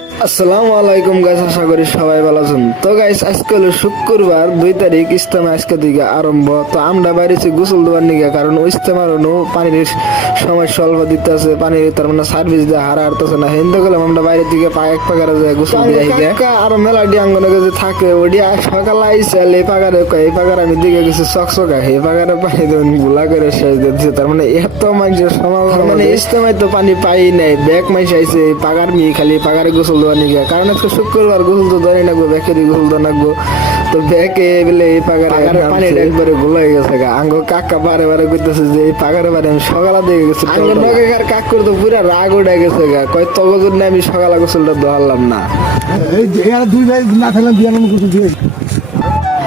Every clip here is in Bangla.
আসসালামু আলাইকুম গাইস, আশা করি সবাই ভালো আছেন। তো গাইস, আজকে হলো শুক্রবার 2 তারিখ, ইস্তেমা আজকে থেকে আরম্ভ। তো আমরা বাইরেছি গোসল দেওয়ার নিগে, কারণ ওই ইস্তেমার পানির সময় স্বল্প দিতে আছে, পানির তার মানে সার্ভিস দিয়ে হারা হারতেছে না। হিন্দু গেলাম আমরা বাইরে থেকে এক পাকারে যায় গোসল দিয়ে আর মেলা ডিয়াঙ্গনে যে থাকে ওডি সকালে আইসে এই পাকারে এই পাকারে আমি দিকে গেছি চকচকা, এই পাকারে পানি দেন গুলা করে শেষ দিচ্ছে। তার মানে এত মানুষের সমাগম, মানে ইস্তেমায় তো পানি পাই নাই, ব্যাগ মাইস আইসে এই পাকার নিয়ে খালি পাকারে গোসল দেওয়ার নিগে। কারণ আজকে শুক্রবার গোসল তো ধরে নাকবো, ব্যাকেরই গোসল তো নাকবো। তো ব্যাকে বলে এই পাকারে পানিটা একবারে গোলা হয়ে গেছে। আঙ্গ কাকা বারে বারে করতেছে যে এই পাকারে বারে আমি সকালে দিয়ে গেছি। আঙ্গ নগেকার কাকুর তো পুরা রাগ উঠে গেছে গা, কয় তগজুর না আমি সকালে গোসলটা দোয়ালাম না। দুই ভাই না থাকলাম দিয়ে গোসল দিয়ে।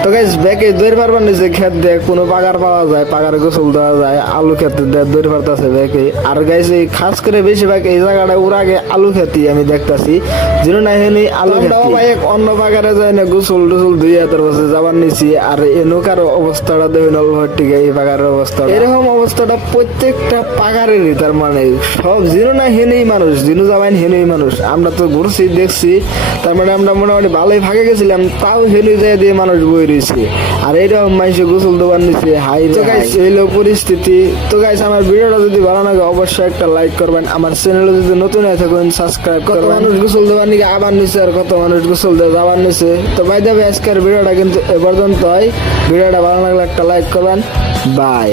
তো গাইস, ব্যাকে দৌড় পারবার নিচে খেত দেয় কোনো পাগার পাওয়া যায়, পাগারে গোসল দেওয়া যায়, আলু খেতে দেয় দৌড় পারতেছে ব্যাকে। আর গাইস, এই খাস করে বেশিরভাগ এই জায়গাটা ওর আগে আলু খেতি আমি দেখতেছি, যেন না হেনি আলু খেতে ভাই অন্য পাগারে যায় না গোসল টোসল দুই হাতের বসে যাবার নিছি। আর এনুকার অবস্থাটা দেখুন অল্প টিকে, এই পাগারের অবস্থা এরকম অবস্থাটা প্রত্যেকটা পাগারেরই। তার মানে সব যেন না হেনেই মানুষ, যেন যাবাইন হেনেই মানুষ। আমরা তো ঘুরছি দেখছি, তার মানে আমরা মোটামুটি ভালোই ভাগে গেছিলাম, তাও হেনে যায় দিয়ে মানুষ বই রয়েছে। আর এইরকম মানুষে গোসল দেওয়ার নিচে হাই তো গাইস, এইলো পরিস্থিতি। তো গাইস, আমার ভিডিওটা যদি ভালো লাগে অবশ্যই একটা লাইক করবেন, আমার চ্যানেলে যদি নতুন হয়ে থাকেন সাবস্ক্রাইব করবেন। কত মানুষ গোসল দেওয়ার নিচে আবার নিচে, আর কত মানুষ গোসল দেওয়া যাবার নিচে। তো বাই দেবে আজকের ভিডিওটা কিন্তু এ পর্যন্তই। ভিডিওটা ভালো লাগলে একটা লাইক করবেন। বাই।